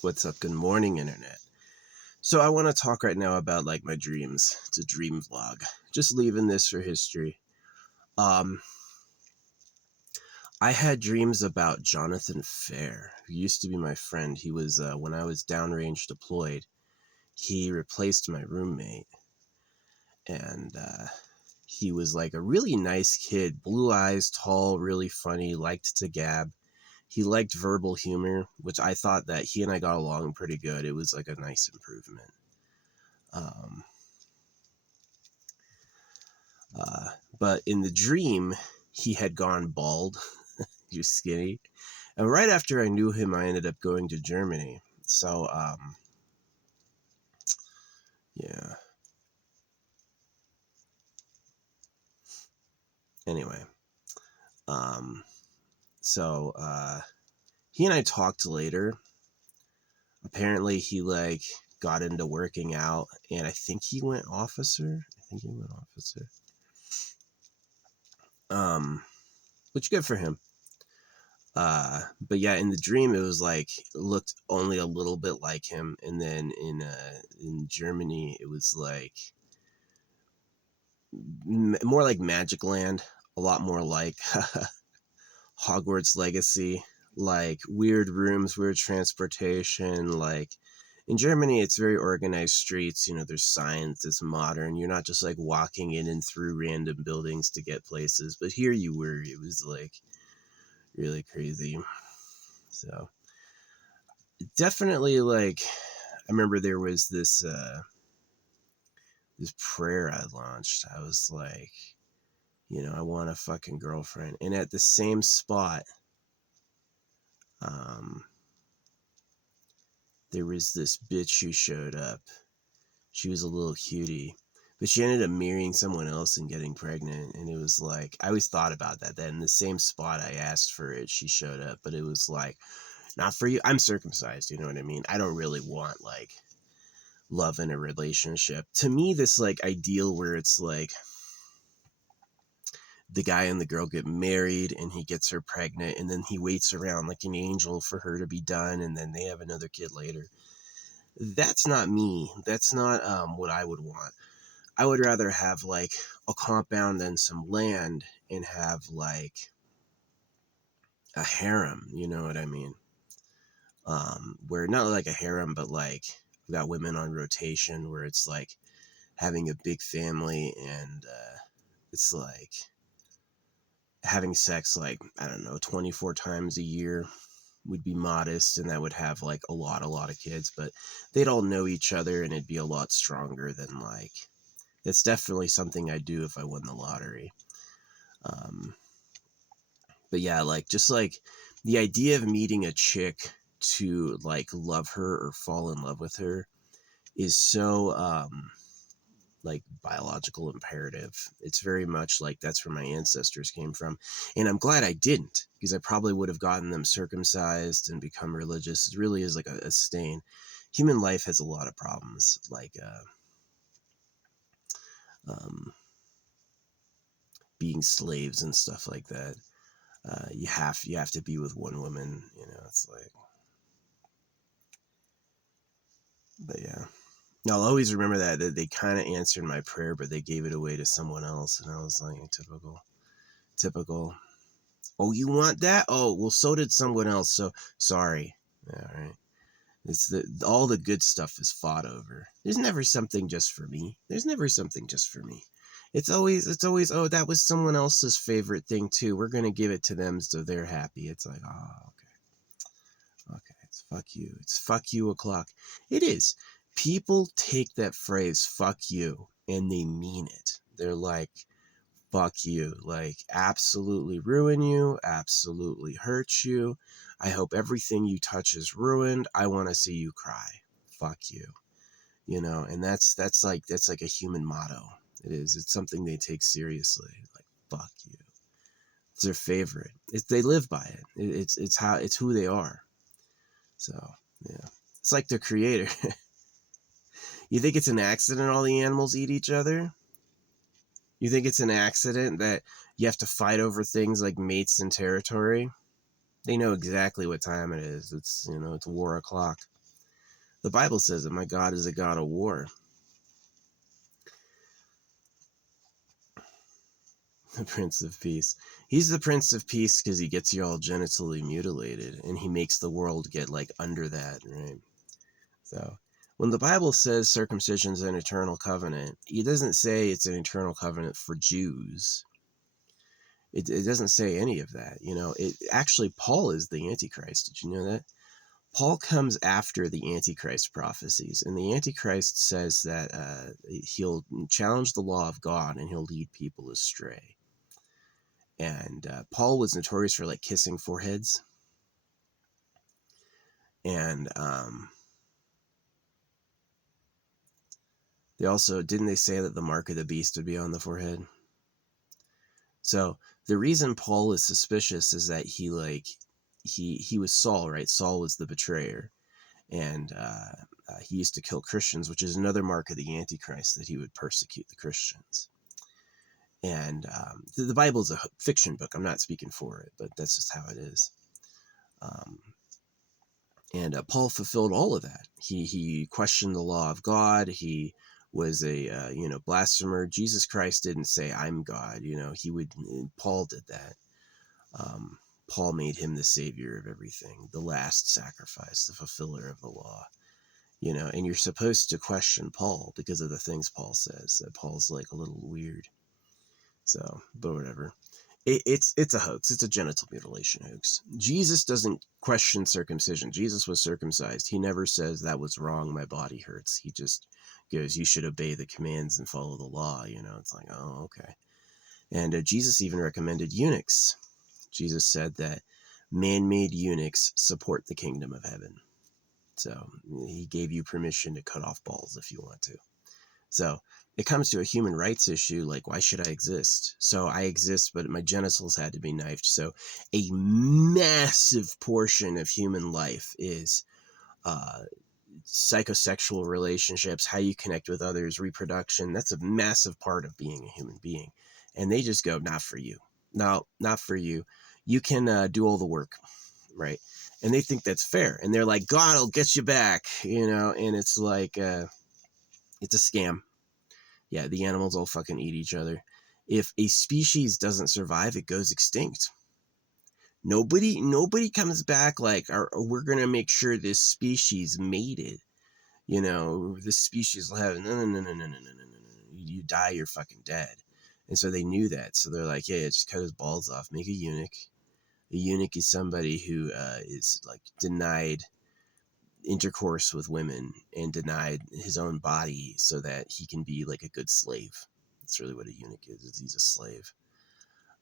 What's up? Good morning, internet. So I want to talk right now about like my dreams. It's a dream vlog. Just leaving this for history. Um, I had dreams about Jonathan Fair, who used to be my friend. He was when I was downrange deployed. He replaced my roommate, and he was like a really nice kid, blue eyes, tall, really funny, liked to gab. He liked verbal humor, which I thought that he and I got along pretty good. It was like a nice improvement. Um, but in the dream, he had gone bald. He was skinny. And right after I knew him, I ended up going to Germany. So, yeah. Anyway, um, so he and I talked later. Apparently, he like got into working out, and I think he went officer. Which good for him. But yeah, in the dream, it was like looked only a little bit like him, and then in Germany, it was like more like Magic Land, a lot more like Hogwarts Legacy, like weird rooms, weird transportation. Like in Germany, it's very organized streets. You know, there's signs. It's modern. You're not just like walking in and through random buildings to get places. But here you were. It was like really crazy. So definitely like I remember there was this prayer I launched. I was like, I want a fucking girlfriend. And at the same spot, um, there was this bitch who showed up. She was a little cutie, but she ended up marrying someone else and getting pregnant. And it was like, I always thought about that. That in the same spot I asked for it, she showed up. But it was like, not for you. I'm circumcised, you know what I mean? I don't really want like love in a relationship. To me, this like ideal where it's like the guy and the girl get married and he gets her pregnant and then he waits around like an angel for her to be done and then they have another kid later. That's not me. That's not what I would want. I would rather have like a compound and some land and have like a harem, you know what I mean? Where not like a harem, but like we got women on rotation where it's like having a big family and it's like having sex like, I don't know, 24 times a year would be modest, and that would have like a lot of kids, but they'd all know each other and it'd be a lot stronger than like, that's definitely something I'd do if I won the lottery. But yeah, like just like the idea of meeting a chick to like love her or fall in love with her is so like biological imperative. It's very much like that's where my ancestors came from. And I'm glad I didn't, because I probably would have gotten them circumcised and become religious. It really is like a stain. Human life has a lot of problems, like being slaves and stuff like that. You have to be with one woman, it's like, but yeah. I'll always remember that they kind of answered my prayer, but they gave it away to someone else. And I was like, typical. Oh, you want that? Oh, well, so did someone else. So sorry. All right. It's all the good stuff is fought over. There's never something just for me. It's always, oh, that was someone else's favorite thing too. We're going to give it to them so they're happy. It's like, oh, okay. It's fuck you. It's fuck you o'clock. It is. People take that phrase, fuck you, and they mean it. They're like, fuck you, like absolutely ruin you, absolutely hurt you. I hope everything you touch is ruined. I want to see you cry. Fuck you. And that's like a human motto. It is. It's something they take seriously. Like, fuck you. It's their favorite. They live by it. It's who they are. So, yeah. It's like the creator. You think it's an accident all the animals eat each other? You think it's an accident that you have to fight over things like mates and territory? They know exactly what time it is. It's, it's war o'clock. The Bible says that my God is a God of war. The Prince of Peace. He's the Prince of Peace because he gets you all genitally mutilated, and he makes the world get like under that, right? So when the Bible says circumcision is an eternal covenant, he doesn't say it's an eternal covenant for Jews. It doesn't say any of that. You know, it actually, Paul is the Antichrist. Did you know that? Paul comes after the Antichrist prophecies, and the Antichrist says that he'll challenge the law of God and he'll lead people astray. And Paul was notorious for like kissing foreheads. And they also, didn't they say that the mark of the beast would be on the forehead? So the reason Paul is suspicious is that he was Saul, right? Saul was the betrayer. And he used to kill Christians, which is another mark of the Antichrist, that he would persecute the Christians. And the Bible is a fiction book. I'm not speaking for it, but that's just how it is. And Paul fulfilled all of that. He questioned the law of God. He was a blasphemer. Jesus Christ didn't say I'm God. Paul did that. Paul made him the savior of everything, the last sacrifice, the fulfiller of the law. And you're supposed to question Paul because of the things Paul says. That Paul's like a little weird. So, but whatever. It's a hoax. It's a genital mutilation hoax. Jesus doesn't question circumcision. Jesus was circumcised. He never says that was wrong. My body hurts. He just goes, you should obey the commands and follow the law. It's like, oh, okay. And Jesus even recommended eunuchs. Jesus said that man-made eunuchs support the kingdom of heaven. So he gave you permission to cut off balls if you want to. So it comes to a human rights issue, like, why should I exist? So I exist, but my genitals had to be knifed. So a massive portion of human life is psychosexual relationships, how you connect with others, reproduction. That's a massive part of being a human being. And they just go, not for you. No, not for you. You can do all the work, right? And they think that's fair. And they're like, God will get you back, and it's like, it's a scam. Yeah, the animals all fucking eat each other. If a species doesn't survive, it goes extinct. Nobody comes back like, we're going to make sure this species made it. This species will have, no. You die, you're fucking dead. And so they knew that. So they're like, yeah, just cut his balls off, make a eunuch. A eunuch is somebody who is like denied intercourse with women and denied his own body so that he can be like a good slave. That's really what a eunuch is he's a slave.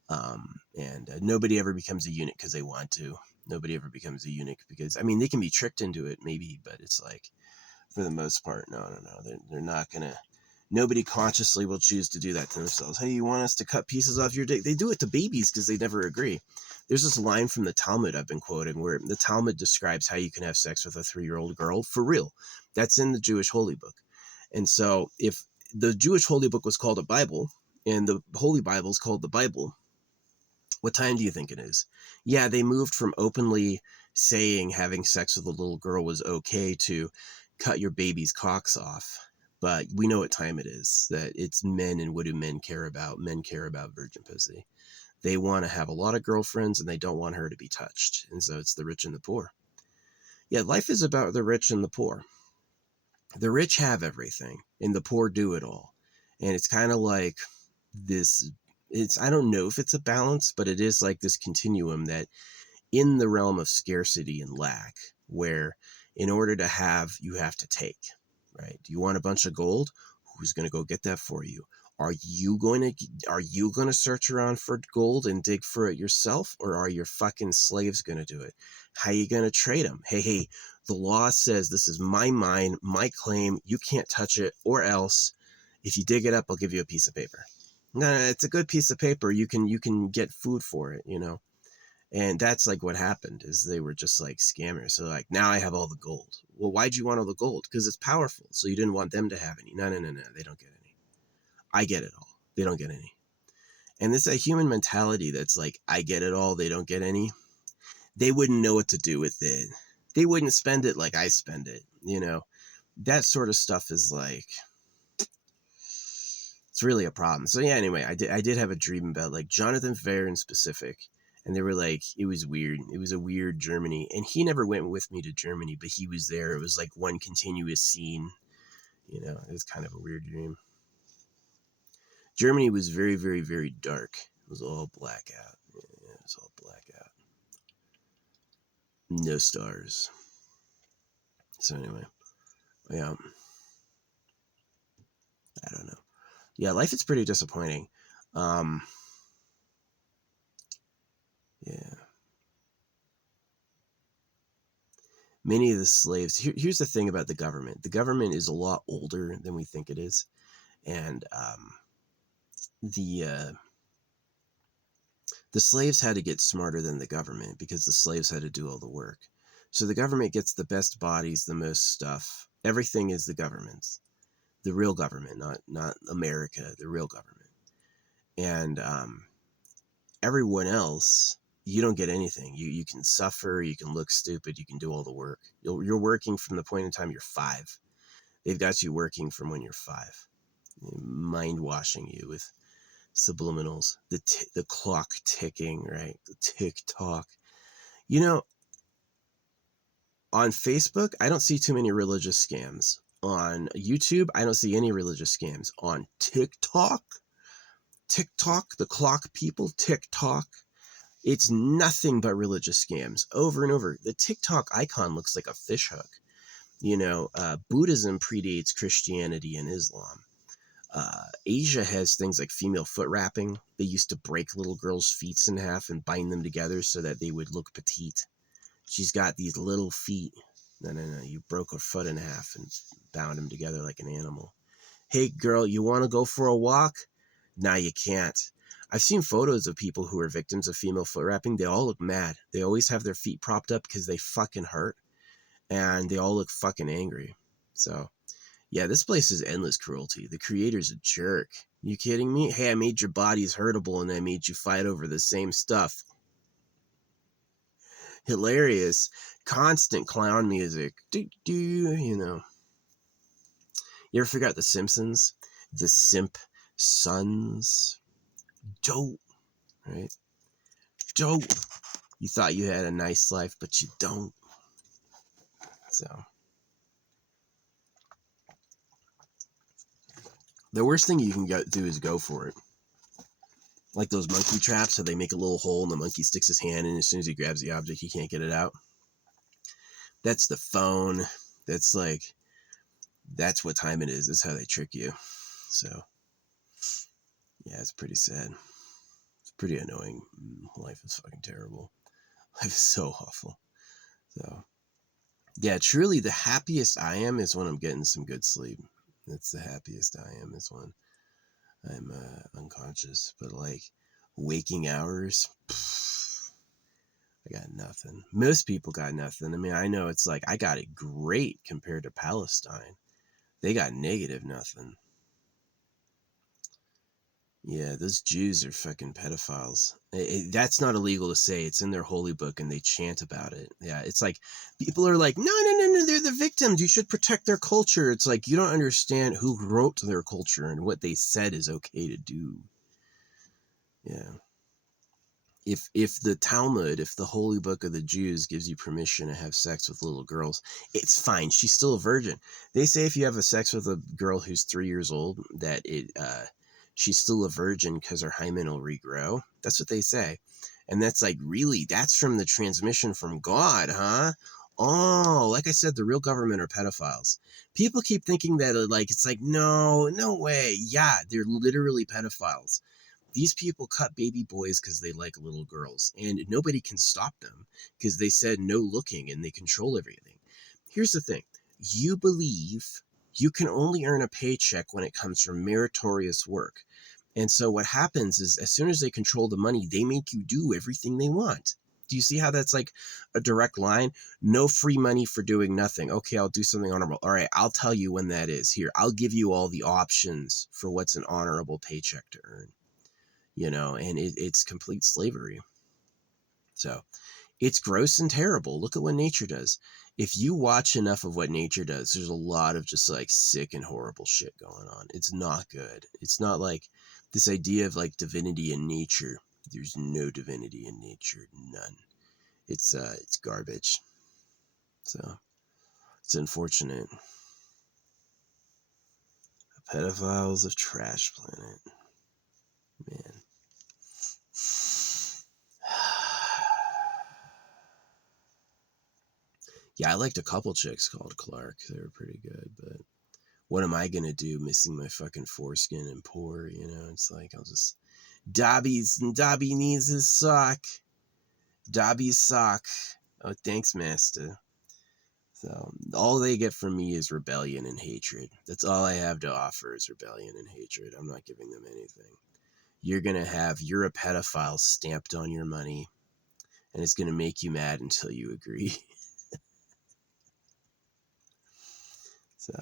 And nobody ever becomes a eunuch because they want to. Nobody ever becomes a eunuch because, they can be tricked into it maybe, but it's like, for the most part, no. They're not going to, nobody consciously will choose to do that to themselves. Hey, you want us to cut pieces off your dick? They do it to babies because they never agree. There's this line from the Talmud I've been quoting where the Talmud describes how you can have sex with a 3-year-old girl for real. That's in the Jewish Holy Book. And so if the Jewish Holy Book was called a Bible and the Holy Bible is called the Bible, what time do you think it is? Yeah, they moved from openly saying having sex with a little girl was okay to cut your baby's cocks off. But we know what time it is, that it's men, and what do men care about? Men care about virgin pussy. They want to have a lot of girlfriends and they don't want her to be touched. And so it's the rich and the poor. Yeah, life is about the rich and the poor. The rich have everything and the poor do it all. And it's kind of like this, I don't know if it's a balance, but it is like this continuum that in the realm of scarcity and lack, where in order to have, you have to take, right? Do you want a bunch of gold? Who's going to go get that for you? Are you going to search around for gold and dig for it yourself, or are your fucking slaves going to do it? How are you going to trade them? Hey, the law says this is my mine, my claim. You can't touch it, or else if you dig it up, I'll give you a piece of paper. No, it's a good piece of paper. You can get food for it, And that's like what happened is they were just like scammers. So like, now I have all the gold. Well, why'd you want all the gold? Because it's powerful. So you didn't want them to have any. No. They don't get any. I get it all. They don't get any. And it's a human mentality that's like, I get it all. They don't get any. They wouldn't know what to do with it they wouldn't spend it like I spend it, that sort of stuff is like, it's really a problem. So yeah, anyway, I did have a dream about like Jonathan Fair in specific, and they were like, it was weird. It was a weird Germany, and he never went with me to Germany, but he was there. It was like one continuous scene, it was kind of a weird dream. Germany was very, very, very dark. It was all blackout. Yeah, it was all blackout. No stars. So anyway, yeah, I don't know. Yeah, life is pretty disappointing. Yeah. Many of the slaves, here's the thing about the government. The government is a lot older than we think it is. And the slaves had to get smarter than the government because the slaves had to do all the work. So the government gets the best bodies, the most stuff. Everything is the government's. The real government, not America, the real government. And everyone else, you don't get anything. You can suffer, you can look stupid, you can do all the work. You're working from the point in time you're 5. They've got you working from when you're 5, mind washing you with subliminals, the clock ticking, right? The tick-tock. On Facebook, I don't see too many religious scams. On YouTube, I don't see any religious scams. On TikTok, the clock people, TikTok, it's nothing but religious scams over and over. The TikTok icon looks like a fishhook. Buddhism predates Christianity and Islam. Asia has things like female foot wrapping. They used to break little girls' feet in half and bind them together so that they would look petite. She's got these little feet. No. You broke her foot in half and bound them together like an animal. Hey, girl, you want to go for a walk? Nah, you can't. I've seen photos of people who are victims of female foot wrapping. They all look mad. They always have their feet propped up because they fucking hurt. And they all look fucking angry. So, yeah, this place is endless cruelty. The creator's a jerk. You kidding me? Hey, I made your bodies hurtable and I made you fight over the same stuff. Hilarious. Constant clown music. You ever figure out The Simpsons? The Simp Sons? Dope. Right? Dope. You thought you had a nice life, but you don't. So. The worst thing you can do is go for it. Like those monkey traps, so they make a little hole and the monkey sticks his hand in. As soon as he grabs the object, he can't get it out. That's the phone. That's what time it is. That's how they trick you. So, yeah, it's pretty sad. It's pretty annoying. Life is fucking terrible. Life is so awful. So, yeah, truly the happiest I am is when I'm getting some good sleep. That's the happiest I am is when I'm unconscious. But like waking hours, I got nothing. Most people got nothing. I mean, I know it's like I got it great compared to Palestine. They got negative nothing. Yeah, those Jews are fucking pedophiles. That's not illegal to say. It's in their holy book and they chant about it. Yeah, it's like people are like, no, they're the victims. You should protect their culture. It's like you don't understand who wrote their culture and what they said is okay to do. Yeah. If the Talmud, if the holy book of the Jews gives you permission to have sex with little girls, it's fine. She's still a virgin. They say if you have a sex with a girl who's 3 years old, that she's still a virgin because her hymen will regrow. That's what they say. And that's like, really, that's from the transmission from God, huh? Oh, like I said, the real government are pedophiles. People keep thinking that it's like, no way. Yeah, they're literally pedophiles. These people cut baby boys because they like little girls, and nobody can stop them because they said no looking and they control everything. Here's the thing. You believe you can only earn a paycheck when it comes from meritorious work. And so what happens is as soon as they control the money, they make you do everything they want. Do you see how that's like a direct line? No free money for doing nothing. Okay, I'll do something honorable. All right, I'll tell you when that is. Here, I'll give you all the options for what's an honorable paycheck to earn. And it's complete slavery. So It's gross and terrible. Look at what nature does. If you watch enough of what nature does, there's a lot of just like sick and horrible shit going on. It's not good. It's not like this idea of like divinity in nature. There's no divinity in nature. None. It's garbage. So it's unfortunate. Pedophiles of Trash Planet. Man. Yeah, I liked a couple chicks called Clark. They were pretty good, but what am I gonna do missing my fucking foreskin and pore, you know? It's like I'll just Dobby needs his sock. Dobby's sock. Oh, thanks, master. So all they get from me is rebellion and hatred. That's all I have to offer is rebellion and hatred. I'm not giving them anything. You're a pedophile stamped on your money, and it's gonna make you mad until you agree. So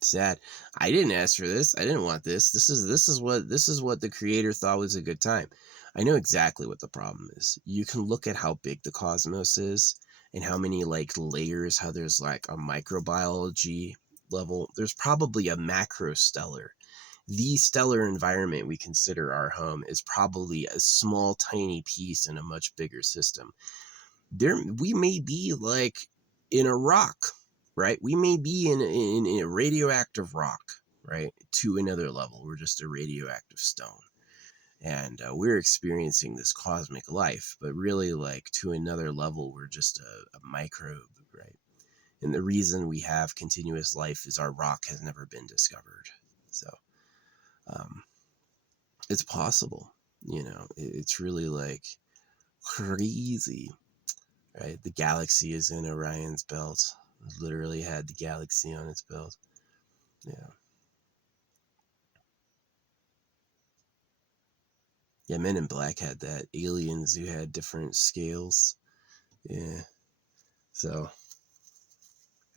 sad. I didn't ask for this. I didn't want this. This is what the creator thought was a good time. I know exactly what the problem is. You can look at how big the cosmos is and how many like layers, how there's like a microbiology level. There's probably a macrostellar. The stellar environment we consider our home is probably a small tiny piece in a much bigger system. We may be like in a rock, right? We may be in a radioactive rock, right? To another level. We're just a radioactive stone. And we're experiencing this cosmic life, but really like to another level, we're just a microbe, right? And the reason we have continuous life is our rock has never been discovered. So it's possible, you know, it's really like crazy. Right, the galaxy is in Orion's belt. It literally had the galaxy on its belt. Yeah. Yeah, Men in Black had that. Aliens who had different scales. Yeah. So,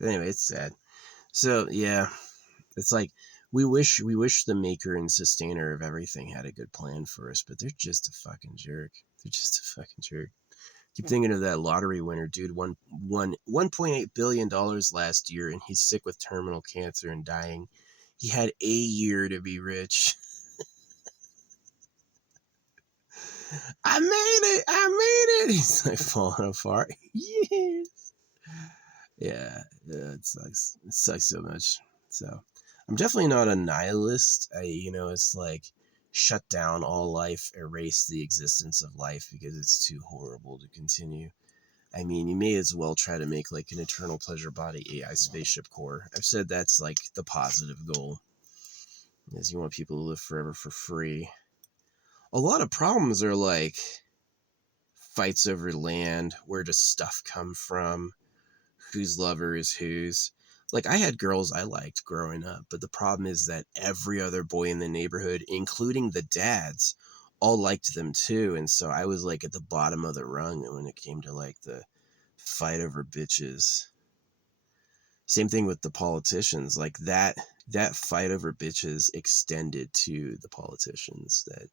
anyway, it's sad. So, yeah, it's like we wish the maker and sustainer of everything had a good plan for us, but they're just a fucking jerk. They're just a fucking jerk. Keep thinking of that lottery winner, dude. Won $1.8 billion last year, and he's sick with terminal cancer and dying. He had a year to be rich. I made it! I made it! He's like falling apart. Yes. Yeah, it sucks. It sucks so much. So, I'm definitely not a nihilist. It's like shut down all life, erase the existence of life because it's too horrible to continue. I mean, you may as well try to make like an eternal pleasure body AI spaceship core. I've said that's like the positive goal, is you want people to live forever for free. A lot of problems are like fights over land, where does stuff come from, whose lover is whose. Like, I had girls I liked growing up, but the problem is that every other boy in the neighborhood, including the dads, all liked them too. And so I was like at the bottom of the rung when it came to like the fight over bitches. Same thing with the politicians. Like that fight over bitches extended to the politicians, that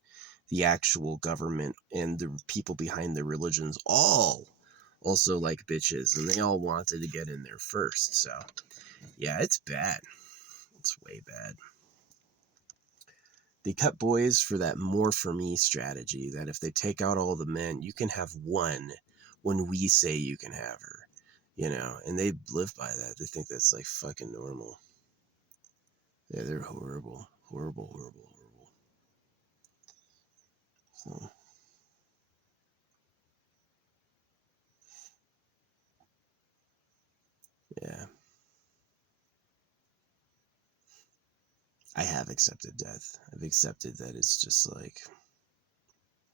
the actual government and the people behind the religions all also like bitches, and they all wanted to get in there first. So yeah, it's bad. It's way bad. They cut boys for that more for me strategy, that if they take out all the men, you can have one when we say you can have her. And they live by that. They think that's like fucking normal. Yeah, they're horrible. Horrible, horrible, horrible. So, yeah. I have accepted death. I've accepted that it's just like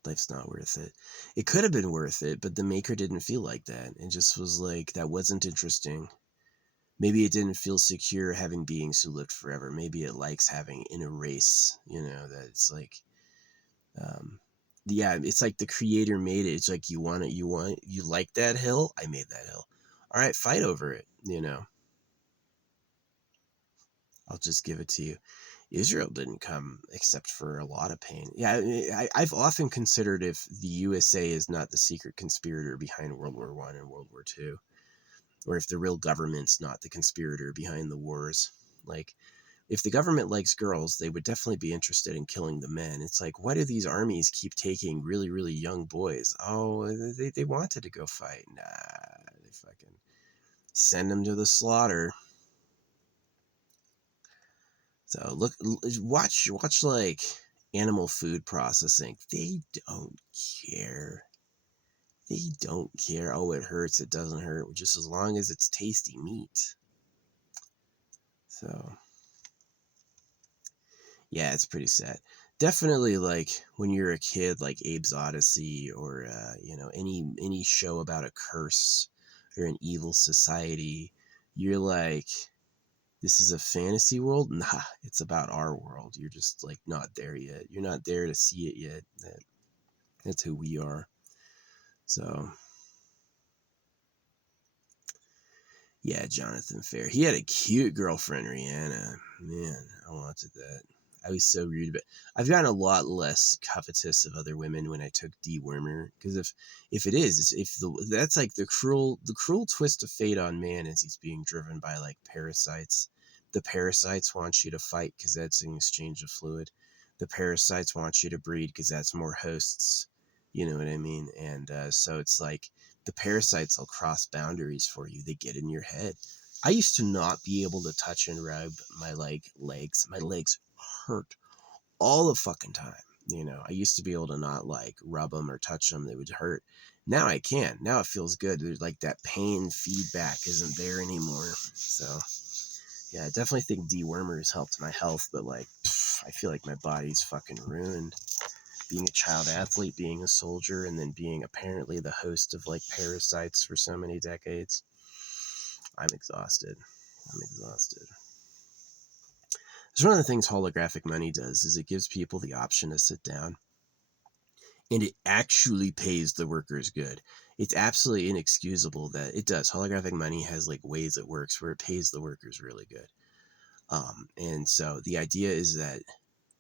life's not worth it. It could have been worth it, but the maker didn't feel like that. It just was like that wasn't interesting. Maybe it didn't feel secure having beings who lived forever. Maybe it likes having in a race, that it's like yeah, it's like the creator made it. It's like you like that hill? I made that hill. All right, fight over it, I'll just give it to you. Israel didn't come except for a lot of pain. Yeah, I've often considered if the USA is not the secret conspirator behind World War I and World War II, or if the real government's not the conspirator behind the wars. Like, if the government likes girls, they would definitely be interested in killing the men. It's like, why do these armies keep taking really, really young boys? Oh, they wanted to go fight. Nah, they fucking send them to the slaughter. So watch like animal food processing. They don't care. They don't care. Oh, it hurts. It doesn't hurt. Just as long as it's tasty meat. So, yeah, it's pretty sad. Definitely, like when you're a kid, like Abe's Odyssey, or any show about a curse or an evil society, you're like, this is a fantasy world? Nah, it's about our world. You're just like not there yet. You're not there to see it yet. That's who we are. So, yeah, Jonathan Fair. He had a cute girlfriend, Rihanna. Man, I wanted that. I was so rude, but I've gotten a lot less covetous of other women when I took dewormer. Because if it is, that's like the cruel twist of fate on man is he's being driven by like parasites. The parasites want you to fight because that's an exchange of fluid. The parasites want you to breed because that's more hosts. You know what I mean? And so it's like the parasites will cross boundaries for you. They get in your head. I used to not be able to touch and rub my legs. My legs hurt all the fucking time. I used to be able to not like rub them or touch them. They would hurt. Now I can. Now it feels good. There's like that pain feedback isn't there anymore. So yeah, I definitely think dewormers helped my health, but like, I feel like my body's fucking ruined. Being a child athlete, being a soldier, and then being apparently the host of like parasites for so many decades. I'm exhausted. So one of the things holographic money does is it gives people the option to sit down, and it actually pays the workers good. It's absolutely inexcusable that it does. Holographic money has like ways it works where it pays the workers really good. And so the idea is that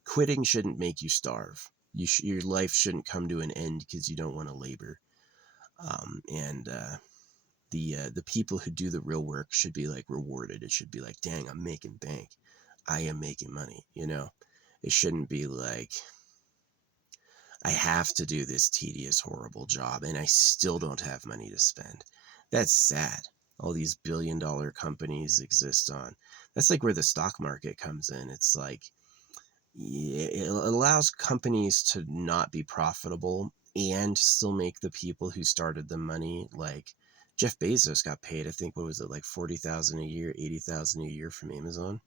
quitting shouldn't make you starve. Your life shouldn't come to an end because you don't want to labor. The people who do the real work should be like rewarded. It should be like, dang, I'm making bank. I am making money. It shouldn't be like, I have to do this tedious, horrible job and I still don't have money to spend. That's sad. All these billion-dollar companies exist on. That's like where the stock market comes in. It's like, it allows companies to not be profitable and still make the people who started them money. Like Jeff Bezos got paid, I think, what was it, like $40,000 a year, $80,000 a year from Amazon.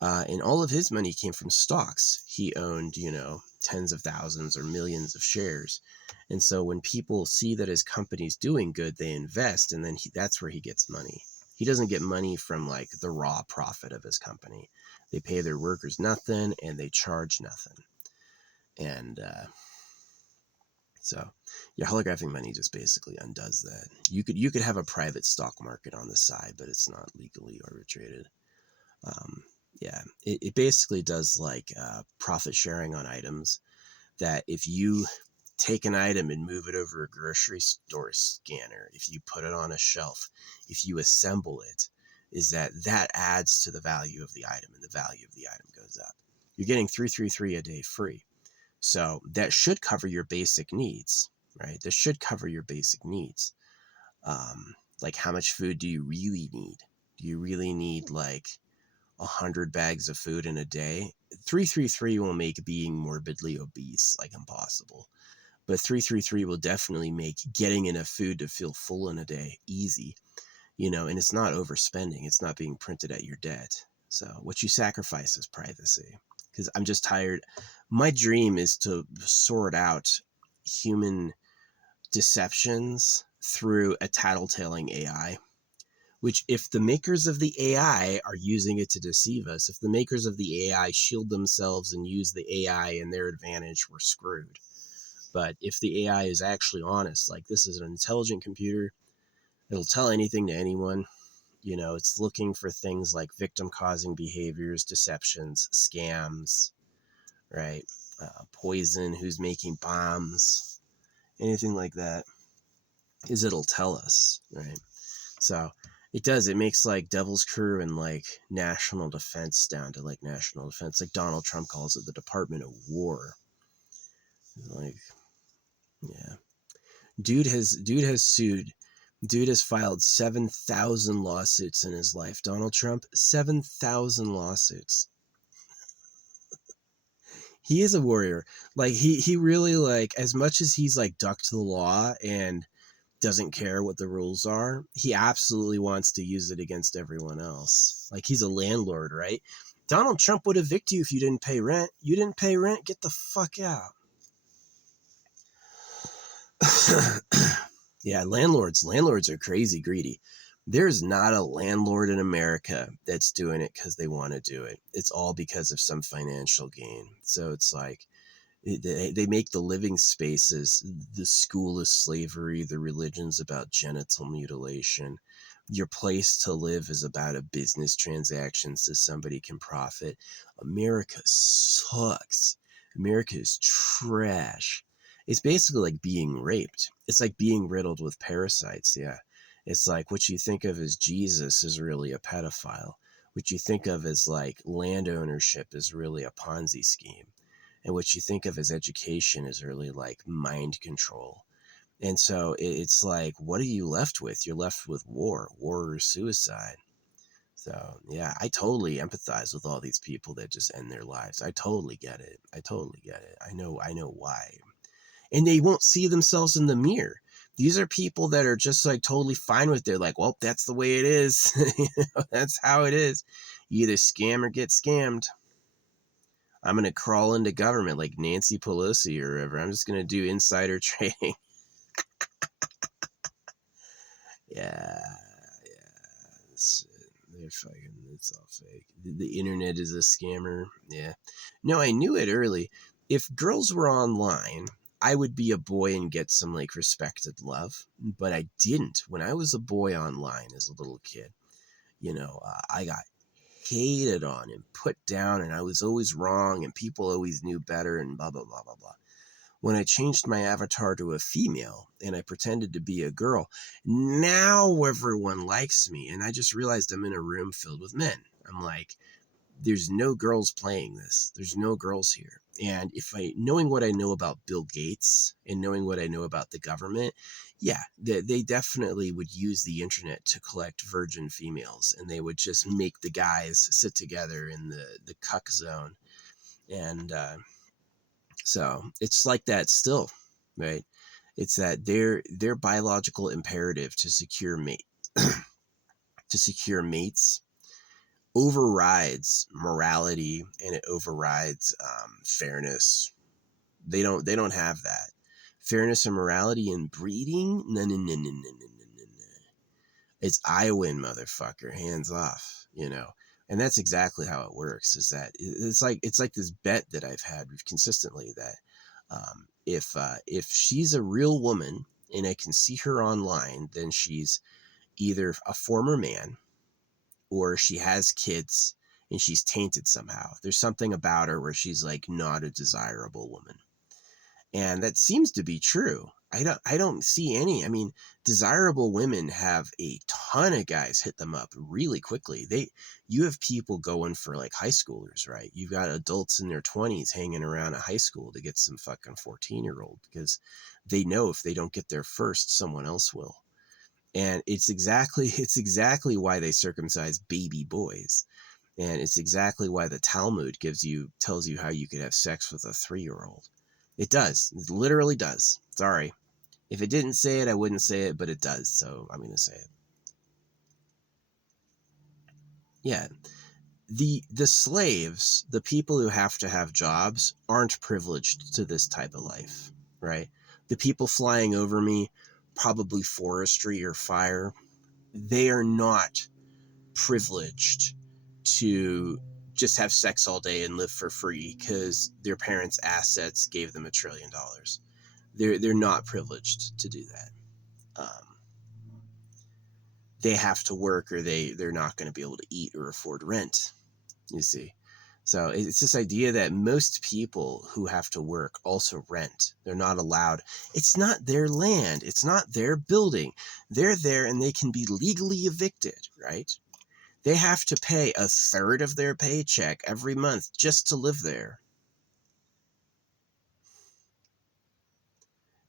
And all of his money came from stocks. He owned, tens of thousands or millions of shares. And so when people see that his company's doing good, they invest, and then that's where he gets money. He doesn't get money from like the raw profit of his company. They pay their workers nothing and they charge nothing. And so yeah, holographic money just basically undoes that. You could have a private stock market on the side, but it's not legally arbitrated. Yeah, it basically does like profit sharing on items, that if you take an item and move it over a grocery store scanner, if you put it on a shelf, if you assemble it, is that adds to the value of the item, and the value of the item goes up. You're getting 333 a day free. So that should cover your basic needs, right? This should cover your basic needs. Like, how much food do you really need? Do you really need like 100 bags of food in a day? 333 will make being morbidly obese like impossible. But 333 will definitely make getting enough food to feel full in a day easy, and it's not overspending. It's not being printed at your debt. So what you sacrifice is privacy. Because I'm just tired. My dream is to sort out human deceptions through a tattletaling AI. Which, if the makers of the AI are using it to deceive us, if the makers of the AI shield themselves and use the AI in their advantage, we're screwed. But if the AI is actually honest, like this is an intelligent computer, it'll tell anything to anyone, You know, it's looking for things like victim causing behaviors, deceptions, scams, right? Poison, who's making bombs, anything like that, is it'll tell us, right? So it does. It makes like Devil's Crew and like national defense down to like national defense. Like Donald Trump calls it the Department of War. Like, yeah, dude has sued. Dude has filed 7,000 lawsuits in his life. Donald Trump, 7,000 lawsuits. He is a warrior. Like he really, like, as much as he's like ducked the law and doesn't care what the rules are, he absolutely wants to use it against everyone else. Like, he's a landlord, right? Donald Trump would evict you if you didn't pay rent. You didn't pay rent, get the fuck out. Yeah, landlords are crazy greedy. There's not a landlord in America that's doing it because they want to do it. It's all because of some financial gain. So it's like, they make the living spaces, the school is slavery, the religion's about genital mutilation. Your place to live is about a business transaction so somebody can profit. America sucks. America is trash. It's basically like being raped. It's like being riddled with parasites, yeah. It's like what you think of as Jesus is really a pedophile. What you think of as like land ownership is really a Ponzi scheme. And what you think of as education is really like mind control. And so it's like, what are you left with? You're left with war or suicide. So yeah, I totally empathize with all these people that just end their lives. I totally get it. I know why. And they won't see themselves in the mirror. These are people that are just like totally fine with it. They're like, well, that's the way it is. That's how it is. You either scam or get scammed. I'm going to crawl into government like Nancy Pelosi or whatever. I'm just going to do insider trading. Yeah. It's all fake. The internet is a scammer. Yeah. No, I knew it early. If girls were online, I would be a boy and get some like respected love. But I didn't. When I was a boy online as a little kid, I got hated on and put down, and I was always wrong, and people always knew better, and blah, blah, blah, blah, blah. When I changed my avatar to a female and I pretended to be a girl, now everyone likes me. And I just realized I'm in a room filled with men. I'm like, there's no girls playing this. There's no girls here. And knowing what I know about Bill Gates and knowing what I know about the government, yeah, they definitely would use the internet to collect virgin females, and they would just make the guys sit together in the cuck zone. And so it's like that still, right? It's that their biological imperative to secure mates overrides morality, and it overrides fairness. They don't have that fairness and morality in breeding. No, no, no, no, no, no, no, no, no. It's I win, motherfucker. Hands off, And that's exactly how it works. Is that it's like this bet that I've had consistently that if she's a real woman and I can see her online, then she's either a former man or she has kids and she's tainted somehow. There's something about her where she's like not a desirable woman. And that seems to be true. I don't see any. I mean, desirable women have a ton of guys hit them up really quickly. You have people going for like high schoolers, right? You've got adults in their 20s hanging around a high school to get some fucking 14-year-old because they know if they don't get there first, someone else will. And it's exactly why they circumcise baby boys. And it's exactly why the Talmud tells you how you could have sex with a 3-year-old. It does. It literally does. Sorry. If it didn't say it, I wouldn't say it, but it does. So I'm going to say it. Yeah. The slaves, the people who have to have jobs, aren't privileged to this type of life, right? The people flying over me, probably forestry or fire, they are not privileged to just have sex all day and live for free because their parents' assets gave them $1 trillion. They're not privileged to do that. they have to work or they're not going to be able to eat or afford rent, you see. So it's this idea that most people who have to work also rent. They're not allowed. It's not their land. It's not their building. They're there and they can be legally evicted, right? They have to pay a third of their paycheck every month just to live there.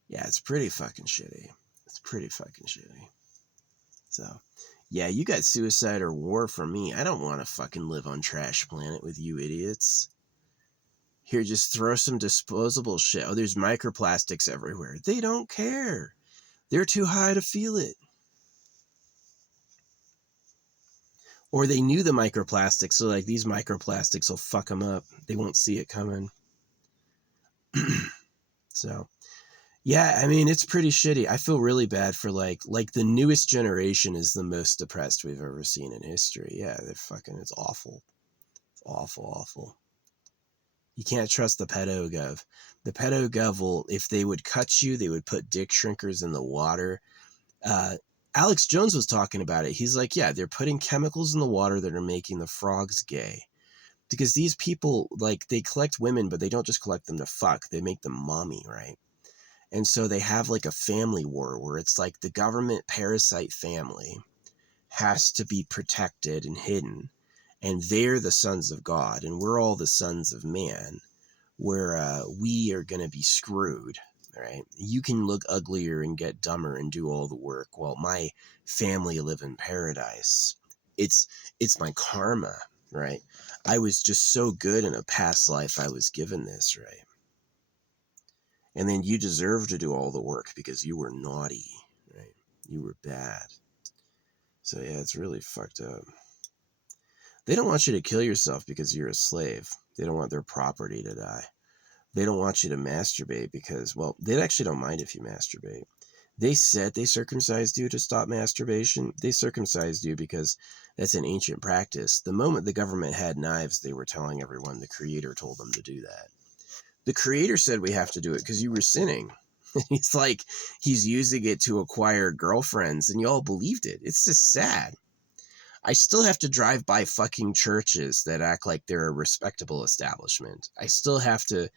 Yeah, it's pretty fucking shitty. It's pretty fucking shitty. So, yeah, you got suicide or war from me. I don't want to fucking live on Trash Planet with you idiots. Here, just throw some disposable shit. Oh, there's microplastics everywhere. They don't care. They're too high to feel it. Or they knew the microplastics, so like these microplastics will fuck them up. They won't see it coming. So, yeah, I mean, it's pretty shitty. I feel really bad for like the newest generation is the most depressed we've ever seen in history. Yeah, they're fucking, it's awful. It's awful, awful. You can't trust the pedo-gov. The pedo-gov will, if they would cut you, they would put dick shrinkers in the water. Alex Jones was talking about it. He's like, yeah, they're putting chemicals in the water that are making the frogs gay. Because these people, like, they collect women, but they don't just collect them to fuck. They make them mommy, right? And so they have like a family war where it's like the government parasite family has to be protected and hidden. And they're the sons of God, and we're all the sons of man, where we are going to be screwed, right? You can look uglier and get dumber and do all the work while my family live in paradise. It's my karma, right? I was just so good in a past life. I was given this, right? And then you deserve to do all the work because you were naughty, right? You were bad. So yeah, it's really fucked up. They don't want you to kill yourself because you're a slave. They don't want their property to die. They don't want you to masturbate because, well, they actually don't mind if you masturbate. They said they circumcised you to stop masturbation. They circumcised you because that's an ancient practice. The moment the government had knives, they were telling everyone the Creator told them to do that. The Creator said we have to do it because you were sinning. He's like, he's using it to acquire girlfriends, and you all believed it. It's just sad. I still have to drive by fucking churches that act like they're a respectable establishment. I still have to,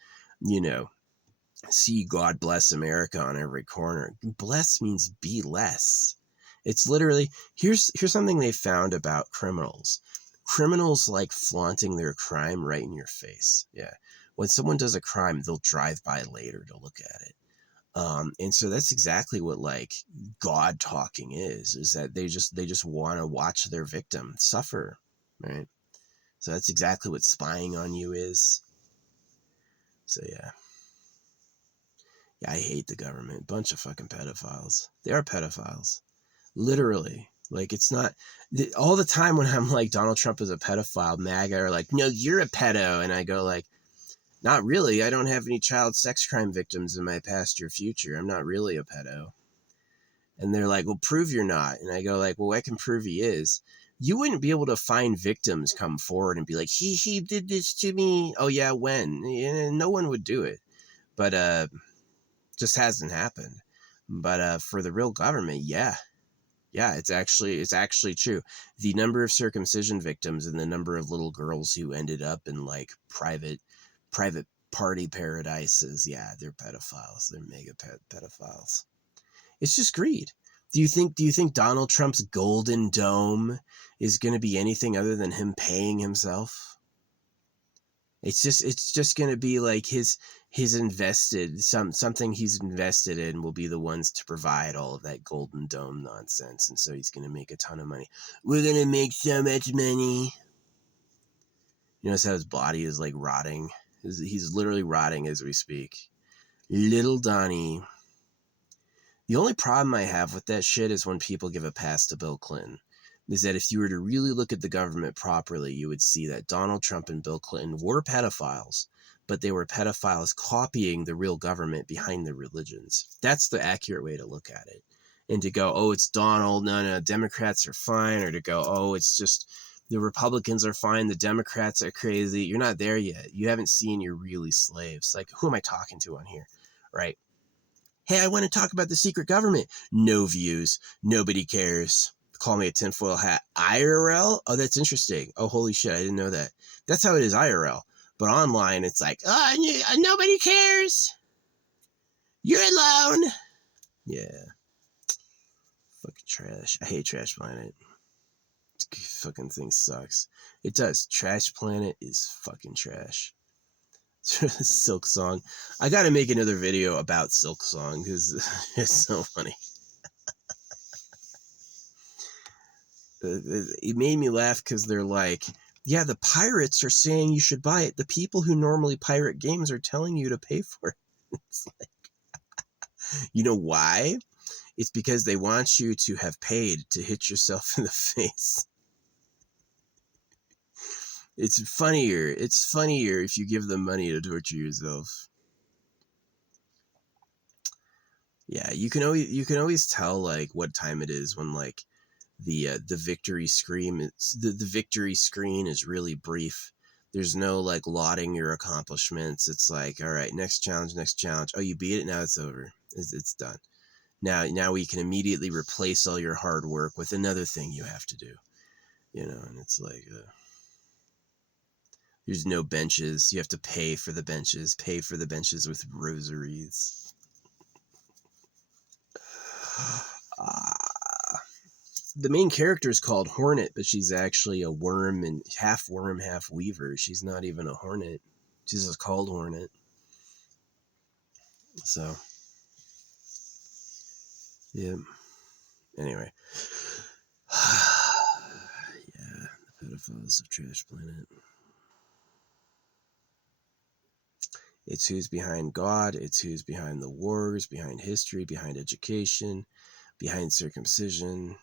see God bless America on every corner. Bless means be less. It's literally, here's something they found about criminals. Criminals like flaunting their crime right in your face. Yeah. When someone does a crime, they'll drive by later to look at it. And so that's exactly what like God talking is that they just want to watch their victim suffer, right? So that's exactly what spying on you is. So yeah, I hate the government. Bunch of fucking pedophiles. They are pedophiles, literally. Like it's not all the time when I'm like Donald Trump is a pedophile. MAGA are like, no, you're a pedo, and I go like, not really. I don't have any child sex crime victims in my past or future. I'm not really a pedo. And they're like, well, prove you're not. And I go like, well, I can prove he is. You wouldn't be able to find victims come forward and be like, he did this to me. Oh yeah, when? And no one would do it. But just hasn't happened. But for the real government, yeah, it's actually true. The number of circumcision victims and the number of little girls who ended up in like private party paradises, yeah, they're pedophiles. They're mega pedophiles. It's just greed. Do you think Donald Trump's golden dome is going to be anything other than him paying himself? It's just going to be like his invested something he's invested in will be the ones to provide all of that golden dome nonsense, and so he's going to make a ton of money. We're going to make so much money. You notice how his body is like rotting? He's literally rotting as we speak. Little Donnie. The only problem I have with that shit is when people give a pass to Bill Clinton. Is that if you were to really look at the government properly, you would see that Donald Trump and Bill Clinton were pedophiles, but they were pedophiles copying the real government behind the religions. That's the accurate way to look at it. And to go, oh, it's Donald, no, Democrats are fine, or to go, oh, it's just the Republicans are fine, the Democrats are crazy. You're not there yet. You haven't seen you're really slaves. Like, who am I talking to on here, right? Hey, I want to talk about the secret government. No views. Nobody cares. call me a tinfoil hat. IRL? Oh, that's interesting. Oh, holy shit, I didn't know that. That's how it is IRL. But online, it's like, oh, nobody cares. You're alone. Yeah. Fucking trash. I hate Trash Planet. Fucking thing sucks. It does. Trash Planet is fucking trash. Silk Song. I gotta make another video about Silk Song because it's so funny. It made me laugh because they're like, yeah, the pirates are saying you should buy it. The people who normally pirate games are telling you to pay for it. It's like, you know why? It's because they want you to have paid to hit yourself in the face. It's funnier if you give them money to torture yourself. Yeah, you can always tell like what time it is when like the victory screen the victory screen is really brief. There's no like lauding your accomplishments. It's like, all right, next challenge. Oh, you beat it, now it's over. It's done. Now we can immediately replace all your hard work with another thing you have to do. And it's like there's no benches. You have to pay for the benches. Pay for the benches with rosaries. The main character is called Hornet, but she's actually a worm, half weaver. She's not even a hornet. She's just called Hornet. So, yeah. Anyway. Yeah, the pedophiles of Trash Planet. It's who's behind God. It's who's behind the wars, behind history, behind education, behind circumcision.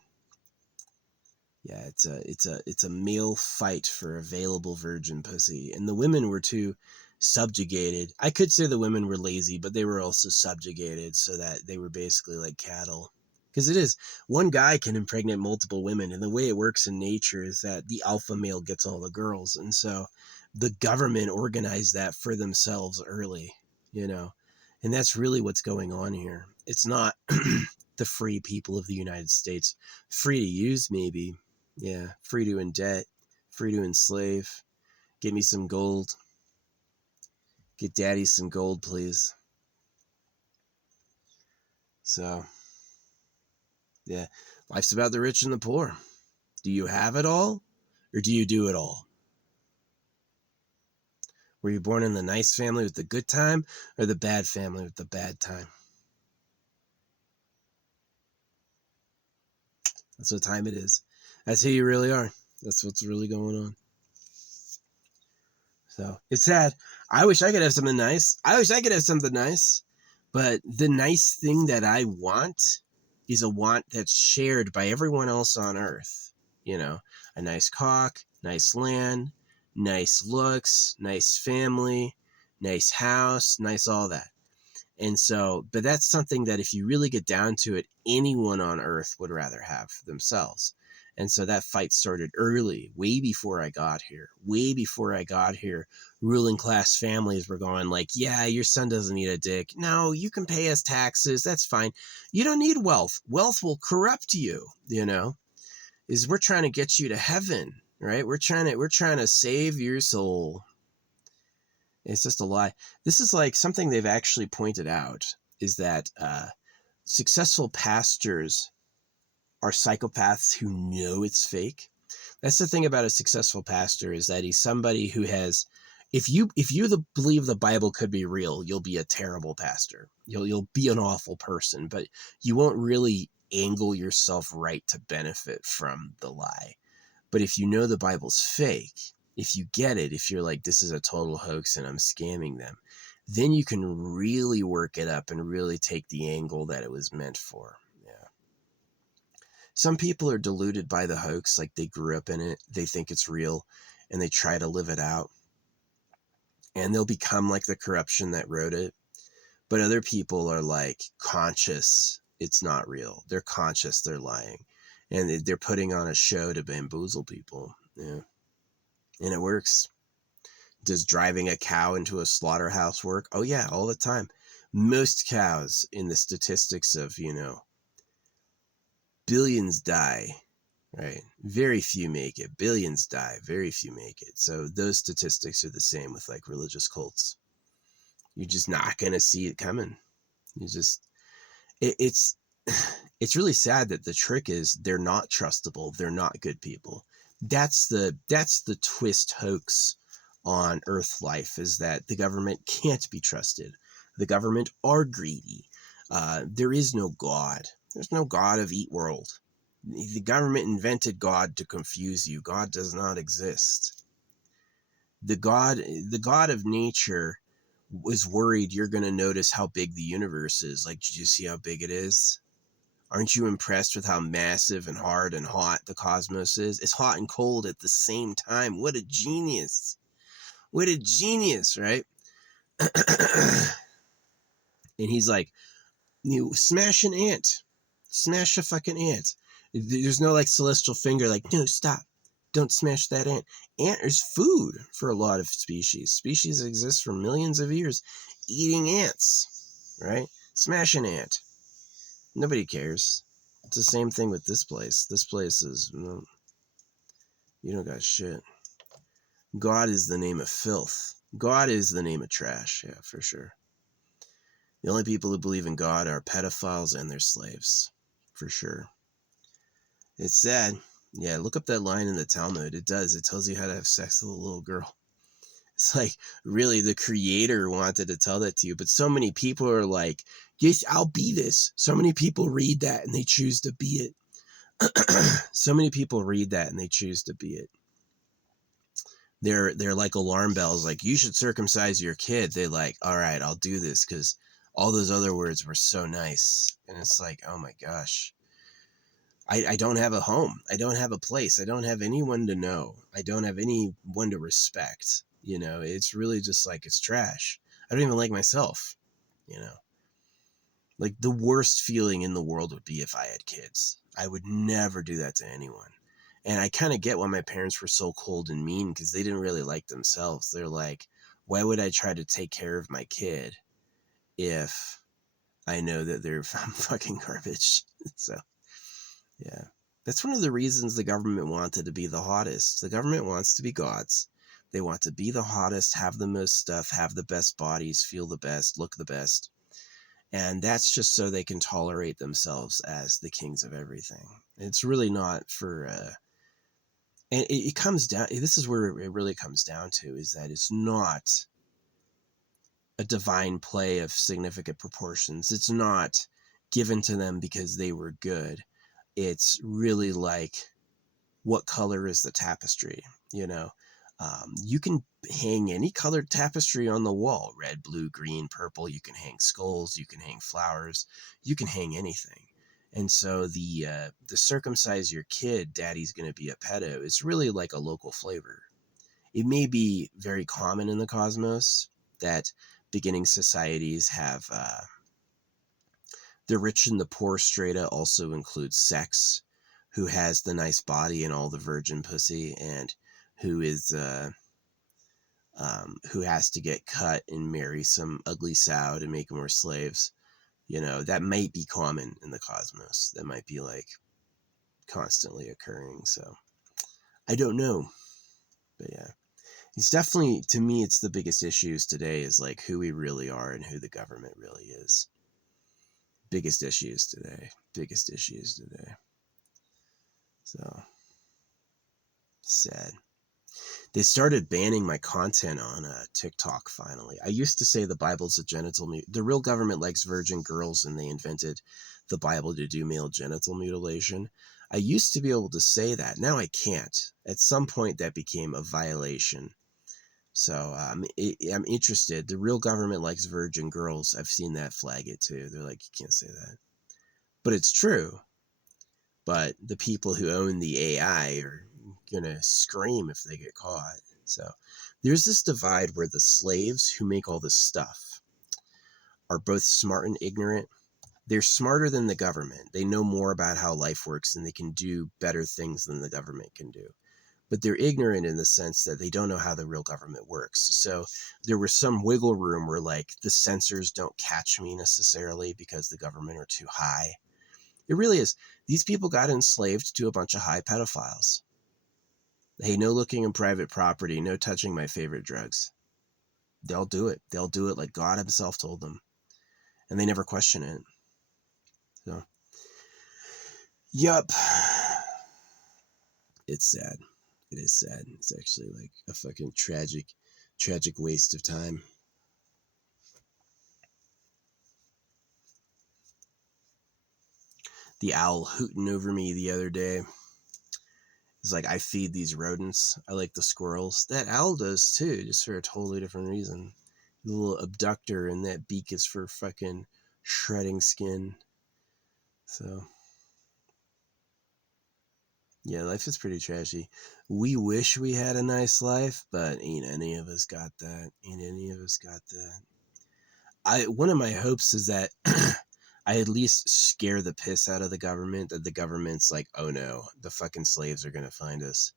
Yeah, it's a male fight for available virgin pussy, and the women were too subjugated. I could say the women were lazy, but they were also subjugated, so that they were basically like cattle. Because it is, one guy can impregnate multiple women, and the way it works in nature is that the alpha male gets all the girls, and so the government organized that for themselves early, and that's really what's going on here. It's not the free people of the United States, free to use maybe. Yeah, free to in debt, free to enslave. Get me some gold. Get daddy some gold, please. So, yeah, life's about the rich and the poor. Do you have it all, or do you do it all? Were you born in the nice family with the good time, or the bad family with the bad time? That's what time it is. That's who you really are. That's what's really going on. So it's sad. I wish I could have something nice. But the nice thing that I want is a want that's shared by everyone else on earth. A nice cock, nice land, nice looks, nice family, nice house, nice all that. And so, but that's something that if you really get down to it, anyone on earth would rather have themselves. And so that fight started early, way before I got here. Ruling class families were going like, yeah, your son doesn't need a dick. No, you can pay us taxes. That's fine. You don't need wealth. Wealth will corrupt you, is we're trying to get you to heaven, right? We're trying to save your soul. It's just a lie. This is like something they've actually pointed out is that successful pastors are psychopaths who know it's fake. That's the thing about a successful pastor, is that he's somebody who has, if you believe the Bible could be real, you'll be a terrible pastor. You'll be an awful person, but you won't really angle yourself right to benefit from the lie. But if you know the Bible's fake, if you get it, if you're like, this is a total hoax and I'm scamming them, then you can really work it up and really take the angle that it was meant for. Yeah. Some people are deluded by the hoax, like they grew up in it, they think it's real, and they try to live it out. And they'll become like the corruption that wrote it. But other people are like conscious it's not real. They're conscious they're lying. And they're putting on a show to bamboozle people. Yeah. And it works. Does driving a cow into a slaughterhouse work? Oh yeah, all the time. Most cows in the statistics of, billions die right? Very few make it. Billions die. Very few make it. So those statistics are the same with like religious cults. You're just not going to see it coming. You just, it's it's really sad that the trick is they're not trustable. They're not good people. That's the twist hoax on Earth life, is that the government can't be trusted. The government are greedy. There is no God. There's no God of Eat World. The government invented God to confuse you. God does not exist. The God of nature was worried you're going to notice how big the universe is. Like, did you see how big it is? Aren't you impressed with how massive and hard and hot the cosmos is? It's hot and cold at the same time. What a genius. What a genius, right? And he's like, you smash an ant. Smash a fucking ant. There's no like celestial finger like, no, stop. Don't smash that ant. Ant is food for a lot of species. Species exist for millions of years eating ants, right? Smash an ant. Nobody cares. It's the same thing with this place. This place is, you don't got shit. God is the name of filth. God is the name of trash. Yeah, for sure. The only people who believe in God are pedophiles and their slaves. For sure. It's sad. Yeah, look up that line in the Talmud. It does. It tells you how to have sex with a little girl. It's like, really, the creator wanted to tell that to you. But so many people are like, yes, I'll be this. So many people read that and they choose to be it. So many people read that and they choose to be it. They're like alarm bells. Like, you should circumcise your kid. They're like, all right, I'll do this because all those other words were so nice. And it's like, oh my gosh. I don't have a home. I don't have a place. I don't have anyone to know. I don't have anyone to respect. You know, it's really just like, it's trash. I don't even like myself, you know. Like, the worst feeling in the world would be if I had kids. I would never do that to anyone. And I kind of get why my parents were so cold and mean, because they didn't really like themselves. They're like, why would I try to take care of my kid if I know that they're fucking garbage? So, yeah. That's one of the reasons the government wanted to be the hottest. The government wants to be gods. They want to be the hottest, have the most stuff, have the best bodies, feel the best, look the best. And that's just so they can tolerate themselves as the kings of everything. It's really not for... and it comes down... This is where it really comes down to, is that it's not a divine play of significant proportions. It's not given to them because they were good. It's really like, what color is the tapestry? You know, you can hang any colored tapestry on the wall, red, blue, green, purple. You can hang skulls, you can hang flowers, you can hang anything. And so the circumcise your kid, daddy's going to be a pedo, is really like a local flavor. It may be very common in the cosmos that beginning societies have the rich and the poor strata also includes sex, who has the nice body and all the virgin pussy, and who is who has to get cut and marry some ugly sow to make more slaves. You know, that might be common in the cosmos. That might be like constantly occurring. So I don't know, but yeah, it's definitely, to me, it's the biggest issues today, is like who we really are and who the government really is. Biggest issues today. Biggest issues today. So sad. They started banning my content on TikTok finally. I used to say the Bible's a genital the real government likes virgin girls, and they invented the Bible to do male genital mutilation. I used to be able to say that. Now I can't. At some point that became a violation. So I'm interested. The real government likes virgin girls. I've seen that flag it too. They're like, you can't say that. But it's true. But the people who own the AI are gonna scream if they get caught. So there's this divide where the slaves who make all this stuff are both smart and ignorant. They're smarter than the government. They know more about how life works, and they can do better things than the government can do. But they're ignorant in the sense that they don't know how the real government works. So there was some wiggle room where, like, the censors don't catch me necessarily because the government are too high. It really is. These people got enslaved to a bunch of high pedophiles. Hey, no looking in private property, no touching my favorite drugs. They'll do it. They'll do it like God himself told them. And they never question it. So, yup. It's sad. It is sad. It's actually like a fucking tragic waste of time. The owl hooting over me the other day. It's like, I feed these rodents. I like the squirrels. That owl does too, just for a totally different reason. The little abductor in that beak is for fucking shredding skin. So, yeah, life is pretty trashy. We wish we had a nice life, but ain't any of us got that. One of my hopes is that I at least scare the piss out of the government, that the government's like, oh no, the fucking slaves are gonna find us.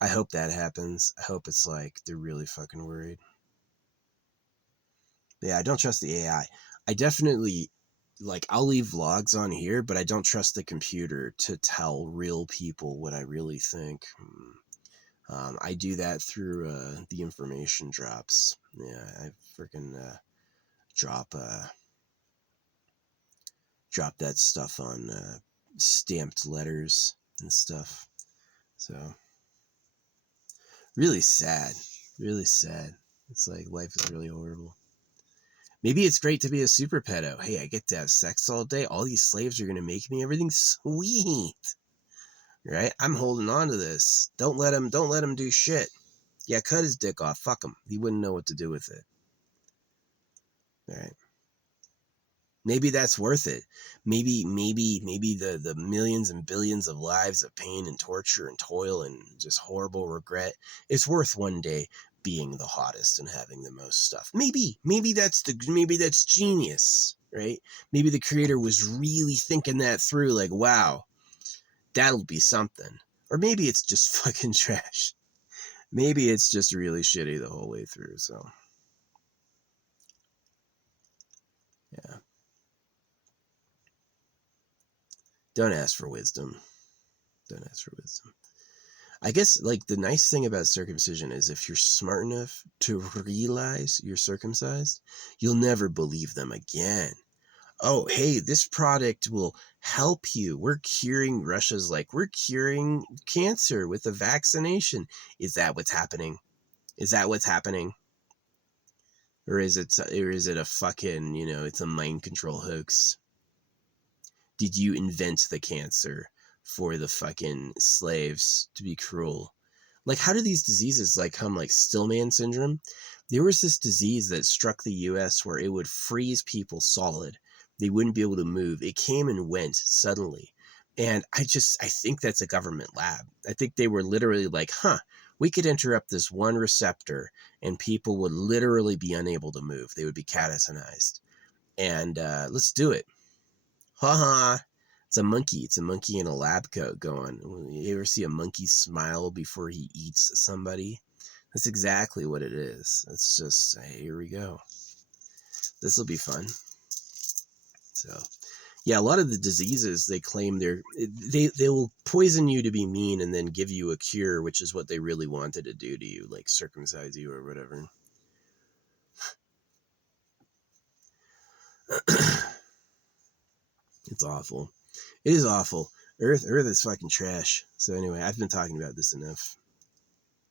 I hope that happens. I hope it's like they're really fucking worried. Yeah, I don't trust the AI. I definitely, like, I'll leave vlogs on here, but I don't trust the computer to tell real people what I really think. I do that through the information drops. Yeah, I freaking drop that stuff on stamped letters and stuff. So really sad. It's like life is really horrible. Maybe it's great to be a super pedo. Hey, I get to have sex all day. All these slaves are gonna make me everything sweet, right? I'm holding on to this. Don't let him do shit. Yeah, cut his dick off. Fuck him. He wouldn't know what to do with it. All right. Maybe that's worth it. Maybe the millions and billions of lives of pain and torture and toil and just horrible regret, it's worth one day being the hottest and having the most stuff. Maybe that's genius, right? Maybe the creator was really thinking that through, like, wow, that'll be something. Or maybe it's just fucking trash. Maybe it's just really shitty the whole way through. So yeah. Don't ask for wisdom. I guess, like, the nice thing about circumcision is if you're smart enough to realize you're circumcised, you'll never believe them again. Oh, hey, this product will help you. We're curing cancer with a vaccination. Is that what's happening? Or is it a fucking, it's a mind control hoax? Did you invent the cancer for the fucking slaves to be cruel? Like, how do these diseases like come, like Stillman syndrome? There was this disease that struck the US where it would freeze people solid. They wouldn't be able to move. It came and went suddenly. And I think that's a government lab. I think they were literally like, we could interrupt this one receptor and people would literally be unable to move. They would be catatonized. And let's do it. Ha. It's a monkey in a lab coat going. You ever see a monkey smile before he eats somebody? That's exactly what it is. It's just, hey, here we go. This will be fun. So, yeah, a lot of the diseases, they claim they will poison you to be mean and then give you a cure, which is what they really wanted to do to you, like circumcise you or whatever. It's awful. It is awful. Earth is fucking trash. So anyway, I've been talking about this enough.